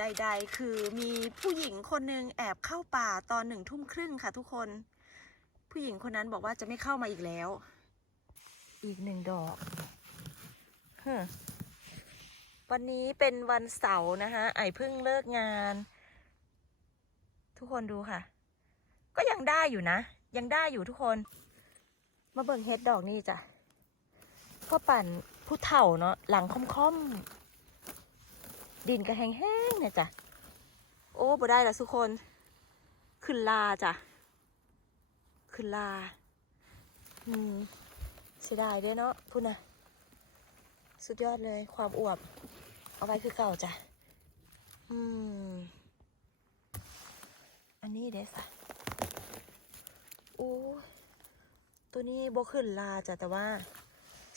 ใด ๆ คือมีผู้หญิงคนหนึ่งแอบเข้าป่าตอนหนึ่งทุ่มครึ่งค่ะทุกคน ผู้หญิงคนนั้นบอกว่าจะไม่เข้ามาอีกแล้ว อีกหนึ่งดอกเฮ้อวันนี้เป็นวันเสาร์นะคะ ไอเพิ่งเลิกงาน ทุกคนดูค่ะ ก็ยังได้อยู่นะ ยังได้อยู่ทุกคน มาเบิ่งเฮ็ดดอกนี่จ้ะพ่อปั่นผู้เฒ่าเนาะหลังค่อมๆ ดินก็แห้งๆเนี่ยจ้ะ โอ้บ่ได้ละทุกคน ขึ้นลาจ้ะ ขึ้นลา อืมเสียดายด้วยเนาะพุ่นนะสุดยอดเลยความอวบ เอาไว้คือเก่าจ้ะ อืม อันนี้เด้สะโอ้ตัวนี้บ่ขึ้นลาจ้ะ แต่ว่า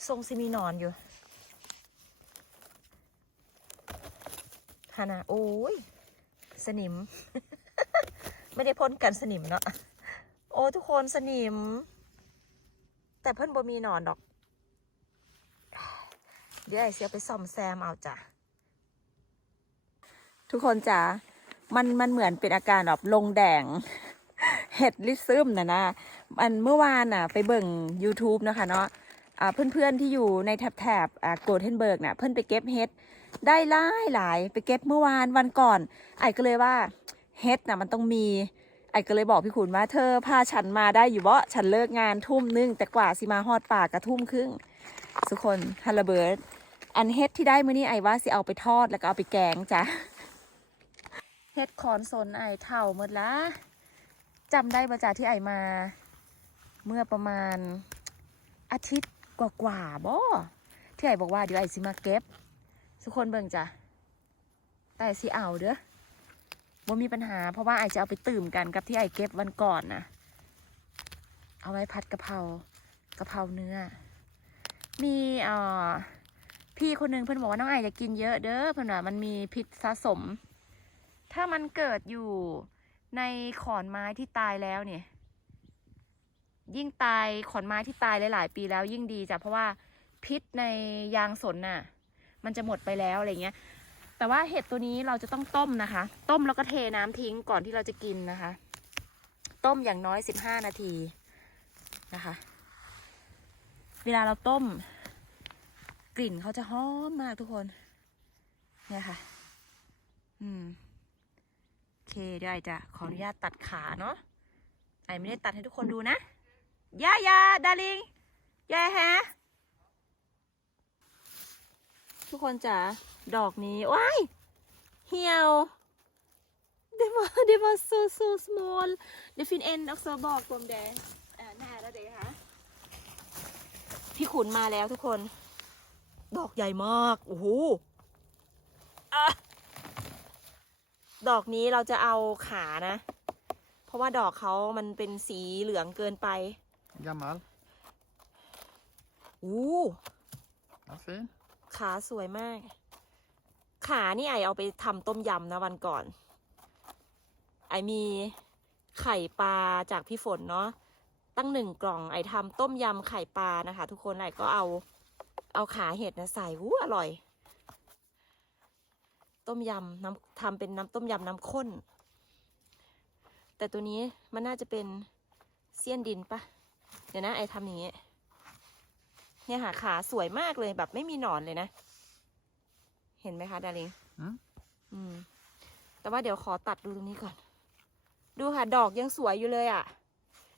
ทรงซิมีหนอนอยู่ ฮานาโอ้ย สนิม ไม่ได้พ่นกันสนิมเนาะ โอ้ทุกคนสนิม แต่เพิ่นบ่มีหนอนดอก เดี๋ยวไอเสียไปซ่อมแซมเอาจ้ะ ทุกคนจ๋า มันมันเหมือนเป็นอาการแบบลงแดงเห็ดลิซึมนะนะ มันเมื่อวานน่ะ ไปเบิ่ง YouTube นะคะเนาะอ่าเพื่อนๆที่อยู่ในแถบแถบโกลเทนเบิร์กน่ะ เพื่อนไปเก็บเห็ด ได้หลายหลายไปเก็บเมื่อวานวันก่อน ไอ้ก็เลยว่าเฮ็ดน่ะมันต้องมี ไอ้ก็เลยบอกพี่ขุนว่าเธอพาฉันมาได้อยู่บ่ฉันเลิกงานทุ่มนึงแต่กว่าสิมาฮอดป่ากระทุ่มครึ่งทุกคนฮัลโหลเบิร์ดอันเฮ็ดที่ได้มื้อนี้ไอ้ว่าสิเอาไปทอดแล้วก็เอาไปแกงจ้ะเฮ็ดคอนสนไอ้เท่าหมดละจำได้ประจาที่ไอ้มา เมื่อประมาณอาทิตย์กว่าๆบ่ที่ไอ้บอกว่าเดี๋ยวไอ้สิมาเก็บ ทุกคนเบิ่งจ้ะแต่สิเอาเด้อบ่มีปัญหา เพราะว่าไอจะเอาไปตื่มกันกับที่ไอเก็บวันก่อนนะเอาไว้ผัดกะเพรากะเพราเนื้อ มีเอ่อพี่คนหนึงเพิ่นบอกว่าน้องไอจะกินเยอะเด้อเพิ่นว่ามันมีพิษสะสม ถ้ามันเกิดอยู่ในขอนไม้ที่ตายแล้วเนี่ย ยิ่งตายขอนไม้ที่ตายหลาย ๆ ปีแล้วยิ่งดีจ้ะเพราะว่าพิษในยางสนน่ะ มันจะหมดไปแล้วอะไรเงี้ย แต่ว่าเห็ดตัวนี้เราจะต้องต้มนะคะ ต้มแล้วก็เทน้ำทิ้งก่อนที่เราจะกินนะคะ ต้มอย่างน้อยสิบห้านาทีนะคะ เวลาเราต้ม กลิ่นเขาจะหอมมากทุกคน เนี่ยค่ะ อืมโอเคเดี๋ยวไอจะขออนุญาตตัดขาเนาะไอไม่ได้ตัดให้ทุกคนดูนะ ย่าย่าดาริงย่าแฮ ทุกคนจ๋าดอกนี้ว้ายเหี่ยว det var det var så så small det finns en också bakom det äh, nära det här พี่ขุนมาแล้วทุกคน ดอกใหญ่มาก โอ้โหอะดอกนี้เราจะเอาขานะ เพราะว่าดอกเขามันเป็นสีเหลืองเกินไป Gammal. อู้ Ja, fin. ขาสวยมาก ขานี่ไอเอาไปทำต้มยำนะวันก่อน ไอมีไข่ปลาจากพี่ฝนเนาะตั้งหนึ่งกล่องไอทำต้มยำไข่ปลานะคะ ทุกคนไอก็เอาเอาขาเห็ดนะใส่วู้อร่อย ต้มยำน้ำทำเป็นน้ำต้มยำน้ำข้น แต่ตัวนี้มันน่าจะเป็นเสี้ยนดินปะเดี๋ยวนะไอทำอย่างเงี้ย เนี่ยค่ะขาสวยมากเลยแบบไม่มีหนอนเลยนะ เห็นไหมคะดาริงอืมอืม แต่ว่าเดี๋ยวขอตัดดูตรงนี้ก่อน ดูค่ะ ดอกยังสวยอยู่เลยอะ่ะ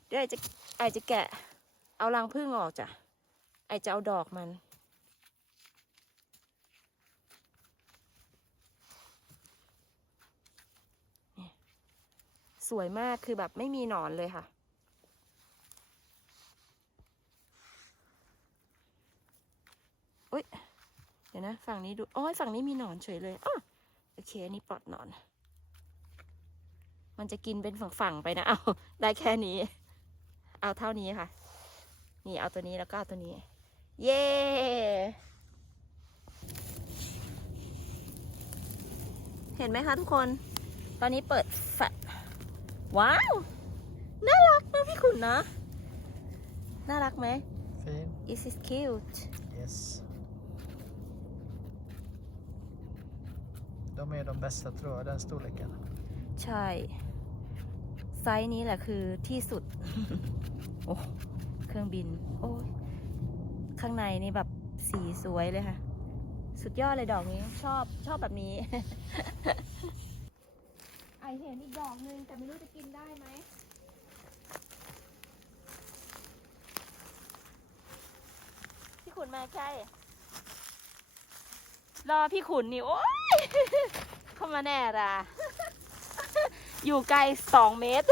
เดี๋ยวไอจะไอจะแกะ เอารังผึ้งออกจ้ะไอจะเอาดอกมันเนี่ยสวยมากคือแบบไม่มีหนอนเลยค่ะ อุ้ยเดี๋ยวนะ ฝั่งนี้ดูโอ้ยฝั่งนี้มีหนอนเฉยเลยอ้อโอเค อันนี้ปลอดหนอน มันจะกินเป็นฝั่งๆไปนะ เอาได้แค่นี้ เอาเท่านี้ค่ะ นี่เอาตัวนี้แล้วก็เอาตัวนี้ เย้เห็นไหมคะทุกคน ตอนนี้เปิดแฟลชว้าว น่ารักนะพี่ขุนนะ น่ารักไหม Fin. Is this cute Yes. De De är de bästa tror jag, den storleken. ใช่ ไซส์นี้แหละคือที่สุด โอ้ เครื่องบิน โอ้ยข้างในนี่แบบสีสวยเลยค่ะ สุดยอดเลยดอกนี้ ชอบชอบแบบนี้ ไอเห็นอีกดอกนึง แต่ไม่รู้จะกินได้ไหม พี่ขุนมาใกล้รอพี่ขุนนี่ โอ้ย เข้ามาแน่ละอยู่ไกลสองเมตร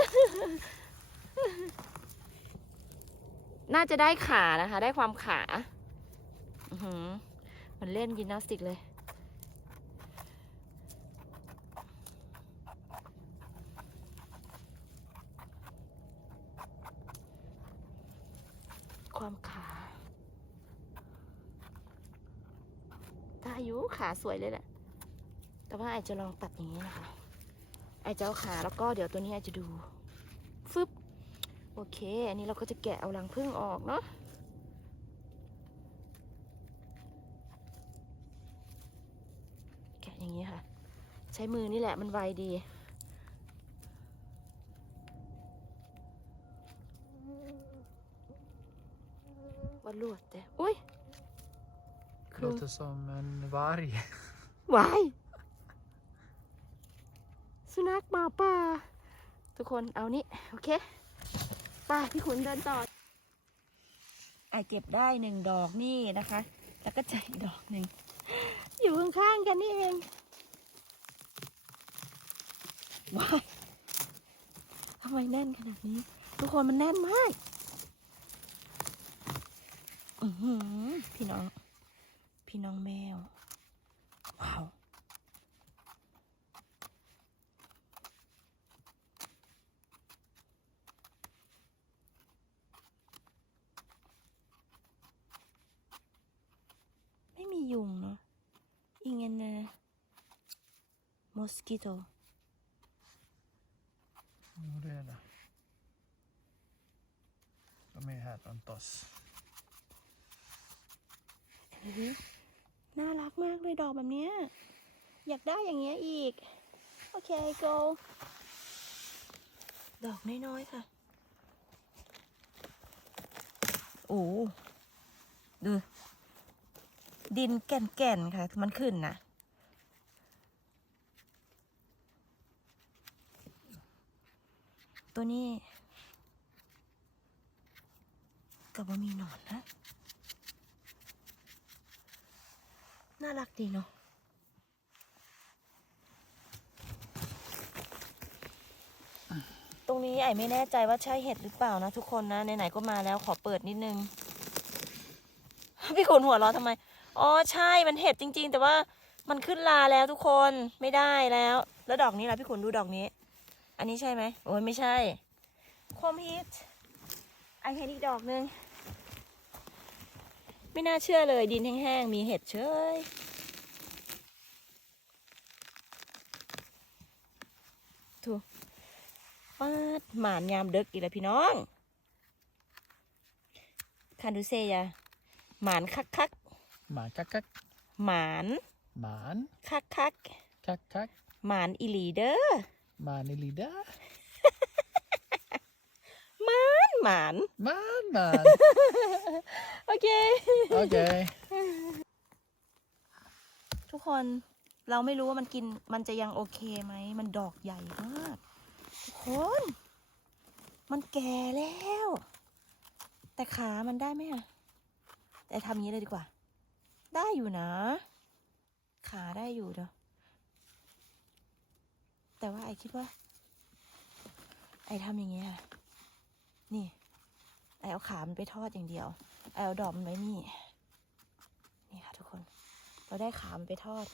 น่าจะได้ขานะคะ ได้ความขาอื้อหือมันเล่นยิมนาสติกเลยความขาถ้าอายุขาสวยเลยแหละ แต่ว่าไอจะลองตัดอย่างนี้นะคะ ไอจะเอาขาแล้วก็เดี๋ยวตัวนี้ไอจะดูฟึบโอเค อันนี้เราก็จะแกะเอารังผึ้งออกเนาะแกะอย่างนี้ค่ะ ใช้มือนี่แหละมันไวดีว่าลวดแต่อุ้ยคือ Låter som en varg. วาย สุนัขหมาป่า ทุกคนเอานี่โอเคไป่าพี่ขุนเดินต่อไอเก็บได้หนึ่งดอกนี่นะคะ แล้วก็ใจดอกหนึ่งอยู่ข้างๆกันนี่เองว้ายทำไมแน่นขนาดนี้ ทุกคนมันแน่นมากอือหือพี่น้อง พี่น้องแมวว้าว ไม่มียุงเนาะอิงเงนมอสกิโต Jo, det är det. De är här runt oss. น่ารักมากเลยดอกแบบเนี้ย อยากได้อย่างเงี้ยอีก โอเค go ดอกน้อยๆค่ะ โอ้ดู ดินแก่นๆค่ะ มันขึ้นนะ ตัวนี้กับว่ามีหนอนนะน่ารักดีเนาะตรงนี้ไอ้ไม่แน่ใจว่าใช่เห็ดหรือเปล่านะทุกคนนะไหนๆก็มาแล้วขอเปิดนิดนึง พี่ขุนหัวเราะทำไม อ๋อใช่มันเห็ดจริง ๆ แต่ว่ามันขึ้นลาแล้วทุกคนไม่ได้แล้ว แล้วดอกนี้ล่ะพี่ขุนดูดอกนี้ อันนี้ใช่ไหมโอ้ยไม่ใช่คมฮิตไอเห็นอีกดอกนึง ไม่น่าเชื่อเลยดินแห้งๆ มีเห็ดเชยถูกปาดหมานยามเด็กอีกแล้วพี่น้องคันดูเซยาหมานคักคัก Man, kack, kack. ๆหมาน Man, คักคัก kack, kack. ๆหมานอีหลีเด้อ Man är lida. หมานหมาน Man, man. โอเค Okej. ทุกคนเราไม่รู้ว่ามันกินมันจะยังโอเคไหม มันดอกใหญ่มาก ทุกคน มันแก่แล้ว แต่ขามันได้ไหมอะแต่ทำอย่างนี้เลยดีกว่า ได้อยู่นะ ขาได้อยู่เด้อ แต่ว่าไอคิดว่า ไอทำอย่างเงี้ยนี่ ไอเอาขามันไปทอดอย่างเดียว ไอเอาดอกมันไว้นี่ นี่ค่ะทุกคน เราได้ขามันไปทอด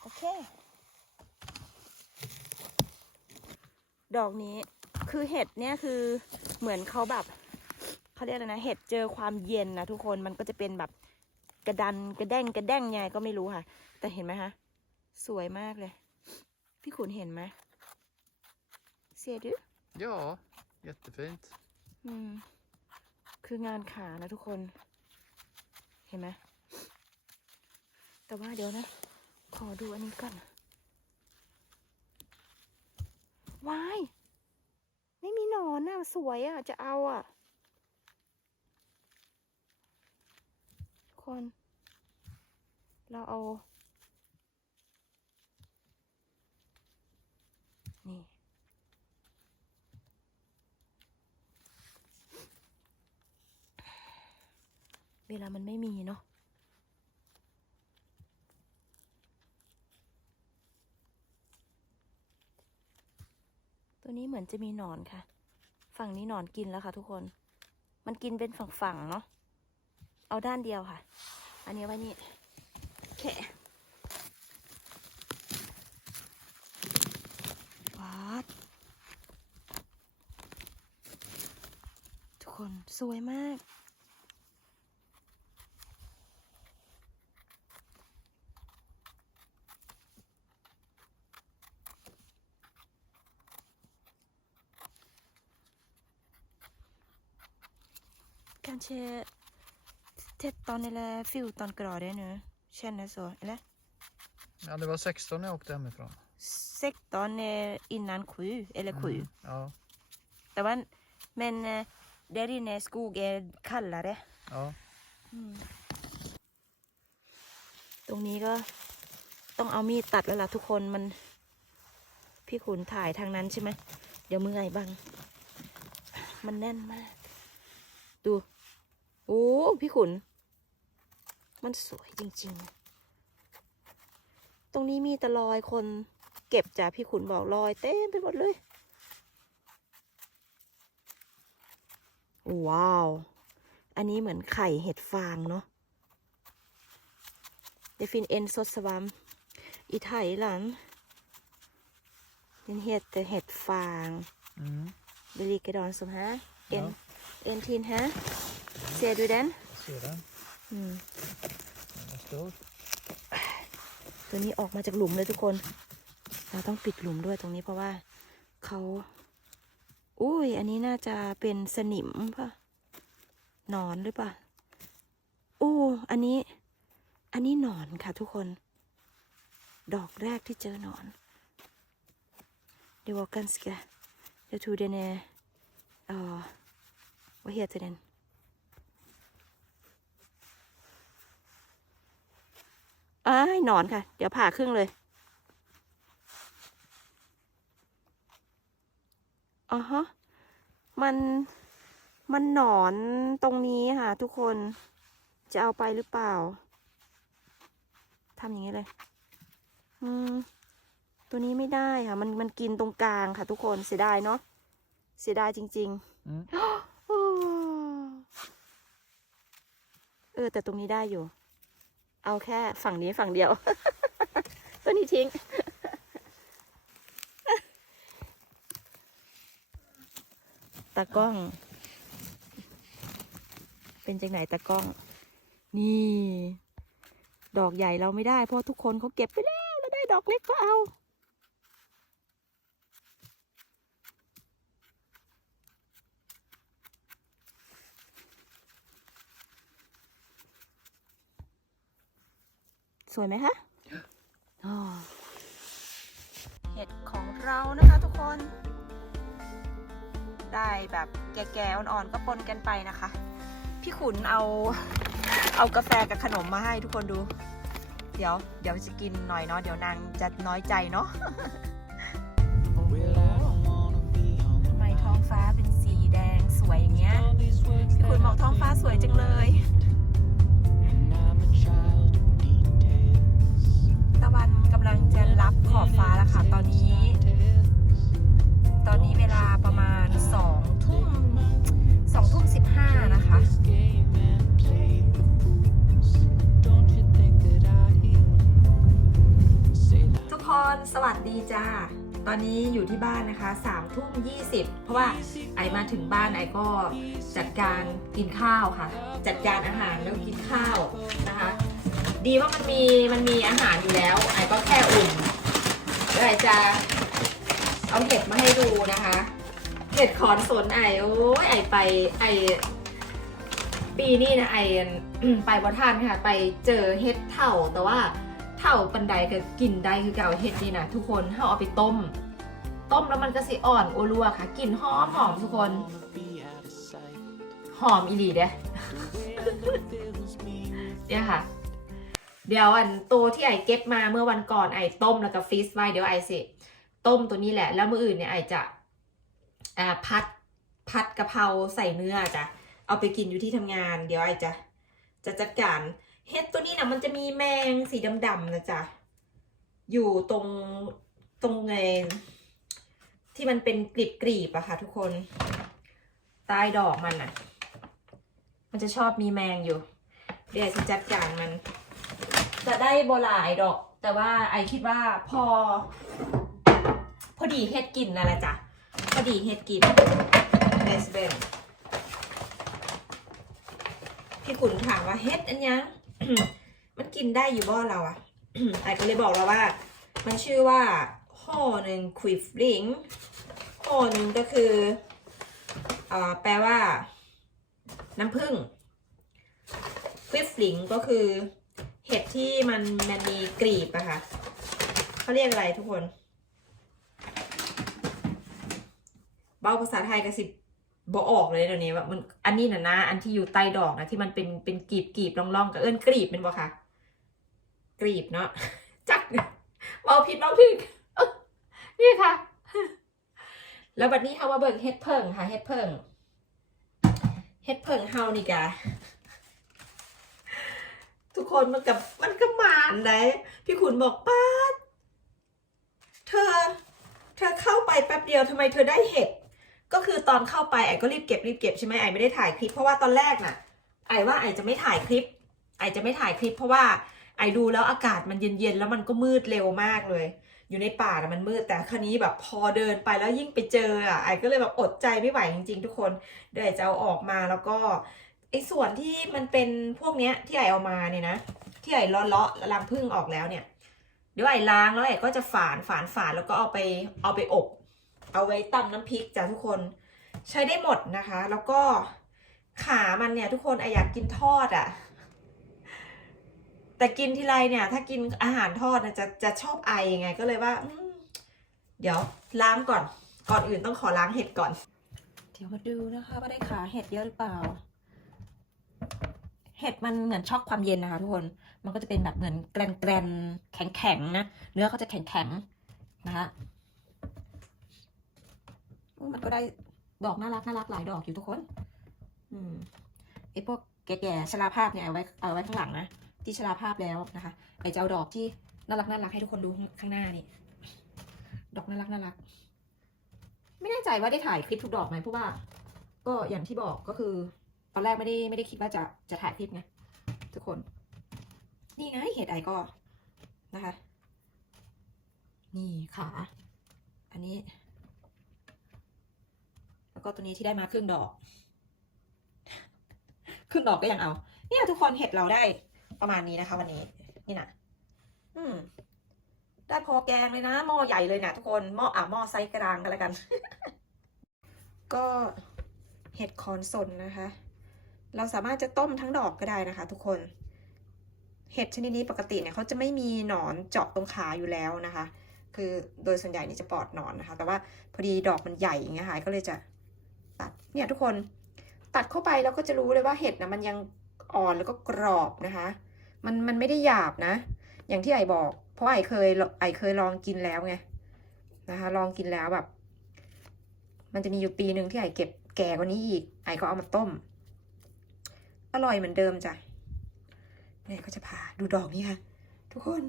โอเค ดอกนี้คือเห็ดเนี่ยคือเหมือนเขาแบบเขาเรียกอะไรนะ เห็ดเจอความเย็นนะทุกคนมันก็จะเป็นแบบกระดันกระแด้งกระแด้งไงก็ไม่รู้ค่ะ แต่เห็นไหมคะ สวยมากเลย พี่ขุนเห็นไหม Ser du? Ja, jättefint. อืม คืองานขานะทุกคน เห็นไหม แต่ว่าเดี๋ยวนะ ขอดูอันนี้ก่อนวาย ไม่มีหนอนอะ สวยอะ จะเอาอะ คน เราเอา เวลามันไม่มีเนาะตัวนี้เหมือนจะมีหนอนค่ะ ฝั่งนี้หนอนกินแล้วค่ะทุกคน มันกินเป็นฝั่งๆเนาะ เอาด้านเดียวค่ะ อันนี้ไว้นี่แค่วัดทุกคนสวยมาก Kanske tretton eller fjorton grader nu. Känner så, eller? Ja, det var 16 när jag åkte hemifrån. 16 är innan sju, eller sju. Mm, ja, Det var, men eh, där inne i skog är kallare. ja. ตรงนี้ก็ต้องเอามีดตัดแล้วล่ะทุกคนมัน พี่ขุนถ่ายทางนั้นใช่ไหม เดี๋ยวมือไงบัง มันแน่นมาก ดู โอ้พี่ขุน มันสวยจริงๆ ตรงนี้มีแตะลอยคนเก็บจ้ะพี่ขุนบอกลอยเต็มไปหมดเลย ว้าว อันนี้เหมือนไข่เห็ดฟางเนาะ Det finns en sorts svamp i Thailand. Den heter hetfang. Mm. Det är likadant som här. En, Ja. en till här. Ser du den? Ser den? Mm. Den är stor. ตัวนี้ออกมาจากหลุมเลยทุกคน เราต้องปิดหลุมด้วยตรงนี้เพราะว่าเขาอุ้ย อันนี้น่าจะเป็นสนิมป่ะหนอนหรือเปล่าอู้อันนี้ อันนี้หนอนค่ะทุกคน ดอกแรกที่เจอหนอน Det var ganska, jag tror den är, ja, vad heter den? อ้ายหน อนค่ะ เดี๋ยวผ่าครึ่งเลยอ๋อฮะมันมันหนอนตรงนี้ค่ะ ทุกคนจะเอาไปหรือเปล่าทำอย่างนี้เลย อืม ตัวนี้ไม่ได้ค่ะ มันมันกินตรงกลางค่ะ ทุกคนเสียดายเนาะเสียดายจริง Mm. ๆโอ้เออแต่ตรงนี้ได้อยู่ เอาแค่ฝั่งนี้ฝั่งเดียว ตัวนี้ทิ้ง ตากล้อง เป็นจากไหนตากล้อง นี่ ดอกใหญ่เราไม่ได้เพราะทุกคนเขาเก็บไปแล้วเราได้ดอกเล็กก็เอา สวยไหมคะเห็ดของเรานะคะทุกคน ได้แบบแก่ๆอ่อนๆก็ปนกันไปนะคะ พี่ขุนเอาเอากาแฟกับขนมมาให้ทุกคนดู เดี๋ยวเดี๋ยวจะกินหน่อยเนาะเดี๋ยวนางจะน้อยใจเนาะทำไมท้องฟ้าเป็นสีแดงสวยอย่างเงี้ย พี่ขุนบอกท้องฟ้าสวยจังเลย ตอนนี้อยู่ที่บ้านนะคะสามทุ่มยี่สิบเพราะว่าไอมาถึงบ้านไอก็จัดการกินข้าวค่ะ จัดการอาหารแล้วกินข้าวนะคะ ดีว่ามันมีมันมีอาหารอยู่แล้วไอก็แค่อุ่นแล้วไอจะเอาเห็ดมาให้ดูนะคะ เห็ดขอนสนไอโอ้ยไอไปไอปีนี้นะไอไปวัดท่านค่ะไปเจอเห็ดเถ่าแต่ว่า เถ่าปันไดก็กลิ่นได้คือเก่าเห็ดนี่นะทุกคนเขาเอาไปต้ม ต้มแล้วมันก็สิอ่อนอรัวค่ะกลิ่นหอมหอมทุกคน หอมอีหลีเด้เนี่ยค่ะ เดี๋ยวอันตัวที่ไอเก็บมาเมื่อวันก่อนไอต้มแล้วก็ฟรีซไว้เดี๋ยวไอสิต้มตัวนี้แหละ แล้วมืออื่นเนี่ยไอจะอ่าพัดพัดกะเพราใส่เนื้อจ้ะเอาไปกินอยู่ที่ทำงาน เดี๋ยวไอจะจะจัดการ เห็ดตัวนี้นะมันจะมีแมงสีดำๆนะจ๊ะ อยู่ตรงตรงไงที่มันเป็นกรีบๆอะค่ะ ทุกคน ใต้ดอกมันอะมันจะชอบมีแมงอยู่ เดี๋ยวจะจัดการมัน จะได้โบหลายดอก แต่ว่าไอคิดว่าพอ พอดีเฮ็ดกินนั่นแหละจ้ะ พอดีเฮ็ดกินเดสเบนพี่ขุนถามว่าเฮ็ดอันยัง มันกินได้อยู่บ่เราอะไอก็เลยบอกเราว่า มันชื่อว่าห่อหนึ่งควิฟลิงห่อหนึ่งก็คืออ่าแปลว่า น้ำผึ้งควิฟลิงก็คือเห็ดที่มันมันมีกรีบอะค่ะเขาเรียกอะไรทุกคน เบาภาษาไทยกับสิบ บอออกเลยเดี๋ยวนี้ว่ามันอันนี้นะนะอันที่อยู่ใต้ดอกนะที่มันเป็นเป็นกรีบกรีบร่องๆกับเอิ้นกรีบเป็นบ่ค่ะ กรีบเนาะจักเบาผิดเบาถึกนี่ค่ะ แล้วบัดนี้เอามาเบิ่งเฮ็ดเพิ่งค่ะเฮ็ดเพิ่งเฮ็ดเพิ่งเฮานี่กะทุกคนมันกับมันก็มานเลยพี่ขุนบอกป้าเธอ เธอเข้าไปแป๊บเดียวทำไมเธอได้เห็ด ก็คือตอนเข้าไปไอ้ก็รีบเก็บรีบเก็บใช่ไหมไอ้ไม่ได้ถ่ายคลิปเพราะว่าตอนแรกน่ะไอ้ว่าไอ้จะไม่ถ่ายคลิป ไอ้จะไม่ถ่ายคลิป เพราะว่าไอ้ดูแล้วอากาศมันเย็นๆแล้วมันก็มืดเร็วมากเลย อยู่ในป่านะมันมืดแต่ครนี้แบบพอเดินไปแล้วยิ่งไปเจออะไอ้ก็เลยแบบอดใจไม่ไหวจริง ๆ ทุกคนเดี๋ยวไอจะเอาออกมาแล้วก็ไอ้ส่วนที่มันเป็นพวกเนี้ยที่ไอ้เอามาเนี่ยนะ ที่ไอ้เลาะเลาะๆรังผึ้งออกแล้วเนี่ยเดี๋ยวไอ้ล้างแล้วไอ้ก็จะฝานฝานฝานแล้วก็เอาไปเอาไปอบ เอาไว้ตำน้ำพริกจ้ะทุกคนใช้ได้หมดนะคะ แล้วก็ขามันเนี่ยทุกคนไออยากกินทอดอะ่ะ แต่กินทีไรเนี่ย ถ้ากินอาหารทอดนะจะจะชอบไอยังไงก็เลยว่าเดี๋ยวล้างก่อน ก่อนอื่นต้องขอล้างเห็ดก่อน เดี๋ยวมาดูนะคะว่าได้ขาเห็ดเยอะหรือเปล่า เห็ดมันเหมือนช็อกความเย็นนะคะทุกคน มันก็จะเป็นแบบเหมือนแกรนแกรนแข็งแข็งนะ เนื้อก็จะแข็งแข็งนะคะ มันก็ได้ดอกน่ารักน่ารักหลายดอกอยู่ทุกคน อืมไอพวกแก่ๆชราภาพเนี่ยเอาไว้เอาไว้ข้างหลังนะที่ชราภาพแล้วนะคะไอจะเอาดอกที่น่ารักน่ารักให้ทุกคนดูข้างหน้านี่ ดอกน่ารักน่ารัก ไม่แน่ใจว่าได้ถ่ายคลิปทุกดอกไหมเพราะว่า ก็อย่างที่บอกก็คือ ตอนแรกไม่ได้ไม่ได้คิดว่าจะจะถ่ายคลิปไงทุกคน นี่ไงเห็ดไอก็นะคะ นี่ขาอันนี้ แล้วก็ตัวนี้ที่ได้มาครึ่งดอก ครึ่งดอกก็ยังเอา เนี่ยทุกคนเห็ดเราได้ประมาณนี้นะคะ วันนี้ นี่นะอืม ได้พอแกงเลยนะ หม้อใหญ่เลยนะทุกคน หม้ออะหม้อไซส์กลางกันแล้วกัน ก็เห็ดคอนสนนะคะ เราสามารถจะต้มทั้งดอกก็ได้นะคะ ทุกคน เห็ดชนิดนี้ปกติเนี่ยเขาจะไม่มีหนอนเจาะตรงขาอยู่แล้วนะคะ คือโดยส่วนใหญ่นี่จะปลอดหนอนนะคะ แต่ว่าพอดีดอกมันใหญ่อย่างเงี้ยค่ะก็เลยจะ ตัดเนี่ยทุกคนตัดเข้าไปแล้วก็จะรู้เลยว่าเห็ดนะมันยังอ่อนแล้วก็กรอบนะคะ มันมันไม่ได้หยาบนะ อย่างที่ไอบอก เพราะไอเคยไอเคยลองกินแล้วไงนะคะ ลองกินแล้วแบบ มันจะมีอยู่ปีหนึ่งที่ไอเก็บแก่กว่านี้อีก ไอก็เอามาต้ม อร่อยเหมือนเดิมจ้ะเนี่ยก็จะพาดูดอกนี้ค่ะ ทุกคน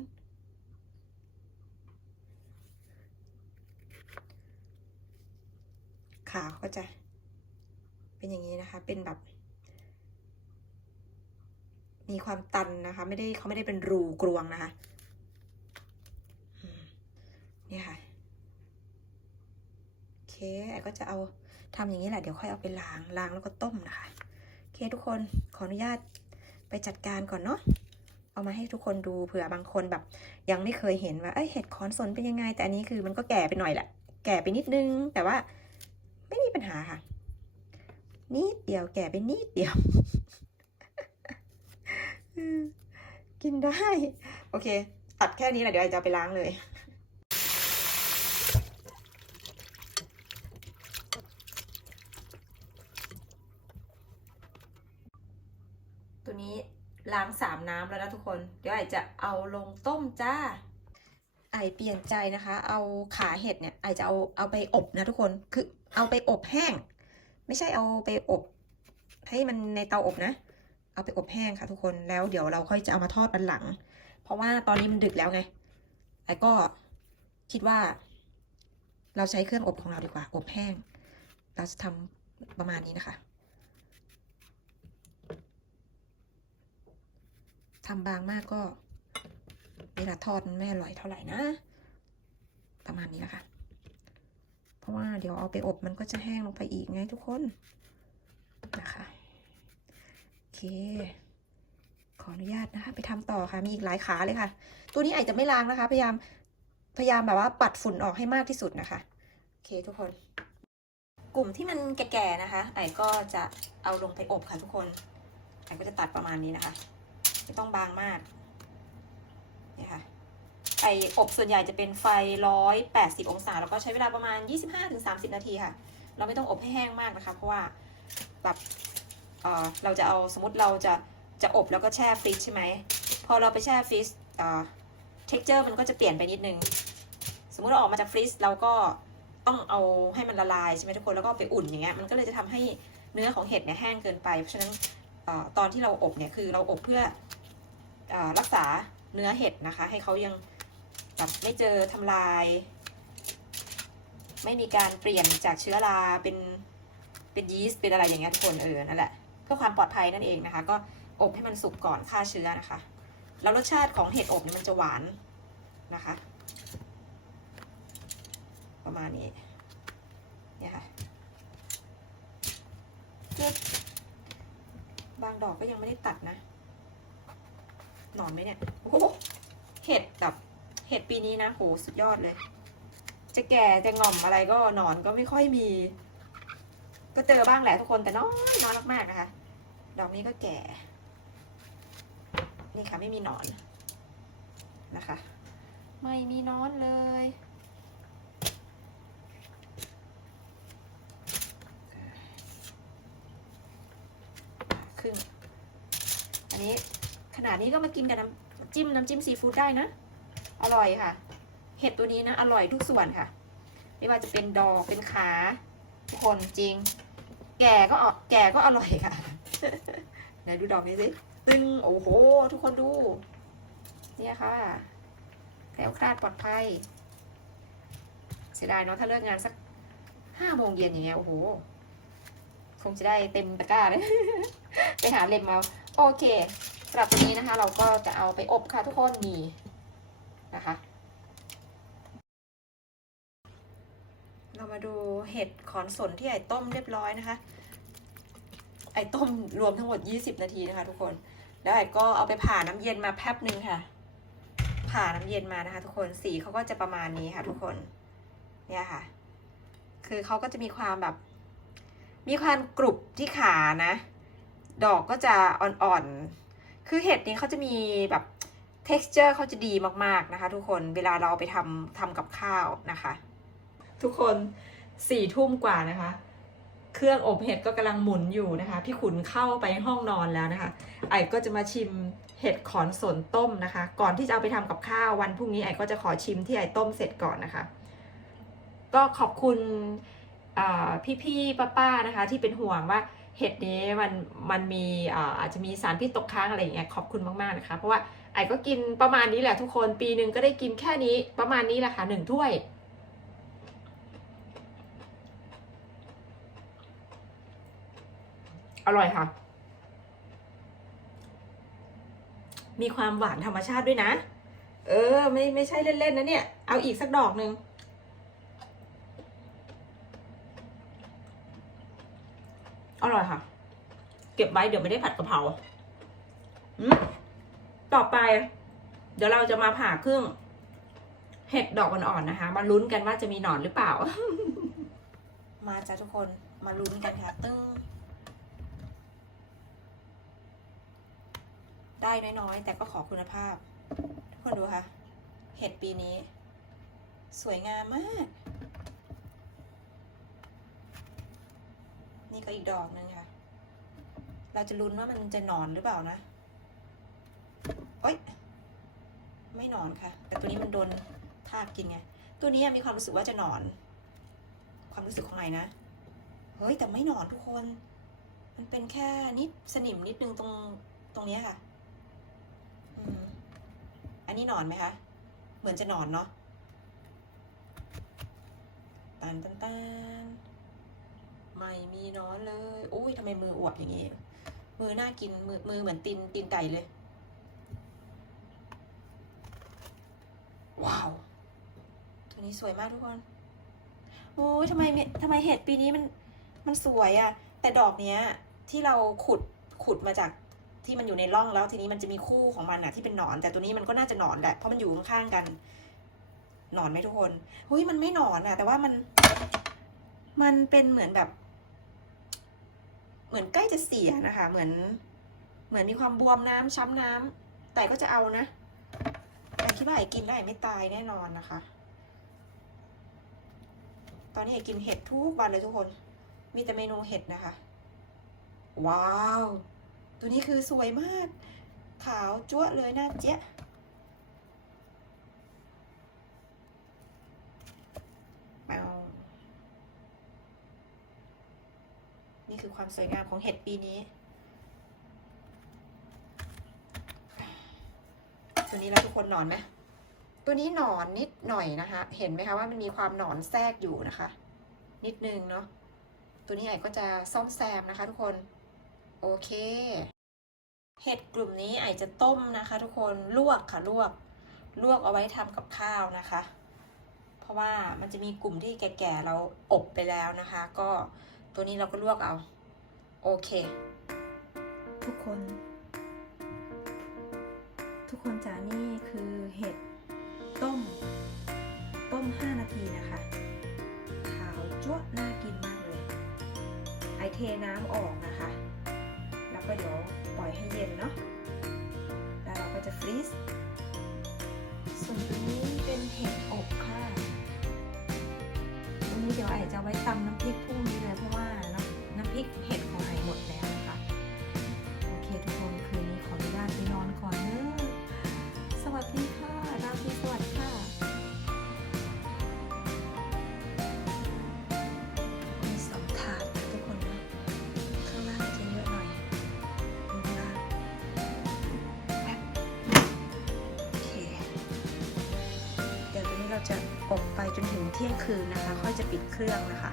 ขาเขาก็จะ เป็นอย่างนี้นะคะ เป็นแบบ มีความตันนะคะ ไม่ได้เขาไม่ได้เป็นรูกรวงนะคะนี่ค่ะโอเคไอก็จะเอาทำอย่างนี้แหละ เดี๋ยวค่อยเอาไปล้างล้างแล้วก็ต้มนะคะโอเคทุกคนขออนุญาตไปจัดการก่อนเนาะเอามาให้ทุกคนดูเผื่อบางคนแบบ ยังไม่เคยเห็นว่าเอ้ยเห็ดขอนสนเป็นยังไง แต่อันนี้คือมันก็แก่ไปหน่อยแหละ แก่ไปนิดนึง แต่ว่าไม่มีปัญหาค่ะ นิดเดียวแก่ไปนิดเดียวกินได้ โอเค ตัดแค่นี้แหละเดี๋ยวไอจะไปล้างเลย ตัวนี้ล้างสามน้ำแล้วนะทุกคน เดี๋ยวไอจะเอาลงต้มจ้า ไอเปลี่ยนใจนะคะ เอาขาเห็ดเนี่ยไอจะเอาเอาไปอบนะทุกคน คือเอาไปอบแห้ง ไม่ใช่เอาไปอบให้มันในเตาอบนะ เอาไปอบแห้งค่ะทุกคนแล้วเดี๋ยวเราค่อยจะเอามาทอดวันหลัง เพราะว่าตอนนี้มันดึกแล้วไงไอก็คิดว่า เราใช้เครื่องอบของเราดีกว่า อบแห้ง เราจะทำประมาณนี้นะคะทำบางมากก็เวลาทอดไม่อร่อยเท่าไหร่นะ ประมาณนี้นะคะ เพราะว่าเดี๋ยวเอาไปอบมันก็จะแห้งลงไปอีกไงทุกคนนะคะโอเค ขออนุญาตนะคะ ไปทำต่อค่ะมีอีกหลายขาเลยค่ะ ตัวนี้ไอจะไม่ล้างนะคะ พยายามพยายามแบบว่าปัดฝุ่นออกให้มากที่สุดนะคะโอเคทุกคน กลุ่มที่มันแก่ๆนะคะไอก็จะเอาลงไปอบค่ะทุกคนไอก็จะตัดประมาณนี้นะคะ ไม่ต้องบางมากเนี่ยค่ะ ไออบส่วนใหญ่จะเป็นไฟร้อยแปดสิบองศา แล้วก็ใช้เวลาประมาณยี่สิบห้าถึงสามสิบนาทีค่ะ เราไม่ต้องอบให้แห้งมากนะคะ เพราะว่าแบบเเราจะเอาสมมติเราจะจะอบแล้วก็แช่ฟรีซใช่ไหม พอเราไปแช่ฟรีซเอ่อ texture มันก็จะเปลี่ยนไปนิดนึง สมมุติเราออกมาจากฟรีซเราก็ต้องเอาให้มันละลายใช่ไหมทุกคน แล้วก็ไปอุ่นอย่างเงี้ย มันก็เลยจะทำให้เนื้อของเห็ดเนี่ยแห้งเกินไป เพราะฉะนั้นอตอนที่เราอบเนี่ยคือเราอบเพื่ออรักษาเนื้อเห็ดนะคะ ให้เขายัง แบบไม่เจอทำลาย ไม่มีการเปลี่ยนจากเชื้อราเป็นเป็นยีสต์เป็นอะไรอย่างเงี้ยทุกคนเออนั่นแหละเพื่อความปลอดภัยนั่นเองนะคะ ก็อบให้มันสุกก่อนฆ่าเชื้อนะคะ แล้วรสชาติของเห็ดอบเนี่ยมันจะหวานนะคะ ประมาณนี้เนี่ยค่ะจึ๊บางดอกก็ยังไม่ได้ตัดนะ หนอนไหมเนี่ยโอ้โหเห็ดแบบ ห็ดปีนี้นะโหสุดยอดเลย จะแก่จะง่อมอะไรก็หนอนก็ไม่ค่อยมี ก็เจอบ้างแหละทุกคนแต่น้อยน้อยมากๆนะคะดอกนี้ก็แก่ นี่ค่ะไม่มีหนอนนะคะ ไม่มีนอนเลยครึ่งอันนี้ขนาดนี้ก็มากินกับน้ำจิ้มน้ำจิ้มซีฟู้ดได้นะ อร่อยค่ะ เห็ดตัวนี้นะ อร่อยทุกส่วนค่ะ ไม่ว่าจะเป็นดอกเป็นขาทุกคนจริง แก่ก็อแก่ก็อร่อยค่ะไหนดูดอกนี้สิตึงโอ้โห ทุกคนดู เนี่ยค่ะแคล้วคลาดปลอดภัย เสียดายเนาะถ้าเลิกงานสักห้าโมงเย็นอย่างเงี้ยโอ้โห คงจะได้เต็มตะกร้าเลย ไปหาเล็มเอา โอเคสำหรับตัวนี้นะคะ เราก็จะเอาไปอบค่ะทุกคนนี่ นะคะ เรามาดูเห็ดขอนสนที่ไอต้มเรียบร้อยนะคะ ไอต้มรวมทั้งหมด 20 นาทีนะคะ ทุกคน แล้วไอก็เอาไปผ่าน้ำเย็นมาแป๊บหนึ่งค่ะ ผ่าน้ำเย็นมานะคะ ทุกคน สีเขาก็จะประมาณนี้ค่ะ ทุกคน เนี่ยค่ะ คือเขาก็จะมีความแบบ มีความกรุบที่ขานะ ดอกก็จะอ่อนๆคือเห็ดนี้เขาจะมีแบบ texture เขาจะดีมากๆนะคะ ทุกคนเวลาเราไปทำทำกับข้าวนะคะ ทุกคนสี่ทุ่มกว่านะคะ เครื่องอบเห็ดก็กำลังหมุนอยู่นะคะ พี่ขุนเข้าไปห้องนอนแล้วนะคะ ไอ้ก็จะมาชิมเห็ดขอนสนต้มนะคะ ก่อนที่จะเอาไปทำกับข้าววันพรุ่งนี้ไอ้ก็จะขอชิมที่ไอ้ต้มเสร็จก่อนนะคะ ก็ขอบคุณพี่พี่ๆป้าป้าๆนะคะ ที่เป็นห่วงว่าเห็ดนี้มันมันมีอาจจะมีสารพิษตกค้างอะไรอย่างเงี้ยขอบคุณมากๆนะคะ เพราะว่า ไอ้ก็กินประมาณนี้แหละทุกคนปีหนึ่งก็ได้กินแค่นี้ประมาณนี้แหละค่ะหนึ่งถ้วย อร่อยค่ะ มีความหวานธรรมชาติด้วยนะ เออ ไม่ไม่ใช่เล่น ๆ นะเนี่ย เอาอีกสักดอกหนึ่งอร่อยค่ะ เก็บไว้เดี๋ยวไม่ได้ผัดกะเพราอืม ต่อไป เดี๋ยวเราจะมาผ่าครึ่ง เห็ดดอกอ่อนๆนะคะ มาลุ้นกันว่าจะมีหนอนหรือเปล่า มาจ้ะทุกคนมาลุ้นกันค่ะ ตึ้ง ได้น้อยๆ แต่ก็ขอคุณภาพ ทุกคนดูค่ะ เห็ดปีนี้ สวยงามมาก นี่ก็อีกดอกหนึ่งค่ะ เราจะลุ้นว่ามันจะหนอนหรือเปล่านะ เอ้ยไม่นอนค่ะ แต่ตัวนี้มันโดนทากกินไง ตัวนี้มีความรู้สึกว่าจะนอน ความรู้สึกของไหนนะ เฮ้ย แต่ไม่นอนทุกคน มันเป็นแค่นิดสนิมนิดนึงตรงตรงนี้ค่ะ อืม อันนี้นอนไหมคะ เหมือนจะนอนเนาะตันตันตันไม่มีนอนเลย อุ้ยทำไมมืออวบอย่างงี้ มือน่ากิน มือมือเหมือนตีนตีนไก่เลย ว้าว ตัวนี้สวยมากทุกคนโอ้ยทำไมทำไมเห็ดปีนี้มันมันสวยอะแต่ดอกเนี้ย ที่เราขุดขุดมาจากที่มันอยู่ในร่องแล้วทีนี้มันจะมีคู่ของมันอะที่เป็นหนอน แต่ตัวนี้มันก็น่าจะหนอนแหละเพราะมันอยู่ข้างๆกันหนอนไหมทุกคนเฮ้ยมันไม่หนอนอะแต่ว่ามัน มันเป็นเหมือนแบบ เหมือนใกล้จะเสียนะคะ เหมือน เหมือนมีความบวมน้ำช้ำน้ำแต่ก็จะเอานะ แต่คิดว่าไอ้กินได้ไม่ตายแน่นอนนะคะ ตอนนี้ไอ้กินเห็ดทุกวันเลยทุกคน มีแต่เมนูเห็ดนะคะ ว้าว ตัวนี้คือสวยมาก ขาวจั๊วเลยหน้าเจ๊ะนี่คือความสวยงามของเห็ดปีนี้ ตัวนี้แล้วทุกคนนอนไหมตัวนี้หนอนนิดหน่อยนะคะ เห็นไหมคะว่ามันมีความหนอนแทรกอยู่นะคะ นิดนึงเนาะตัวนี้ไอ้ก็จะซ่อมแซมนะคะทุกคนโอเค เห็ดกลุ่มนี้ไอจะต้มนะคะ ทุกคนลวกค่ะลวกลวกเอาไว้ทำกับข้าวนะคะ เพราะว่ามันจะมีกลุ่มที่แก่ๆเราอบไปแล้วนะคะ ก็ตัวนี้เราก็ลวกเอา โอเค ทุกคน ทุกคนจ๋านี่คือเห็ดต้ม ต้ม 5 นาทีนะคะ ขาวจ้วน่ากินมากเลย ไอเทน้ำออกนะคะ แล้วก็เดี๋ยวปล่อยให้เย็นเนาะแล้วเราก็จะฟรีซส่วนตัวนี้เป็นเห็ดอบค่ะตัวนี้เดี๋ยวไอจะไว้ตำน้ำพริกพรุ่งนี้เลยเพราะว่าน้ำน้ำพริกเห็ดของไอ วัสดีค่ะ ราตรีสวัสดิ์ค่ะ มีสองถาดนะทุกคนนะ ข้างล่างจะเยอะหน่อยดูข้างล่างแป๊บโอเค เดี๋ยวตัวนี้เราจะอบไปจนถึงเที่ยงคืนนะคะ ค่อยจะปิดเครื่องนะคะ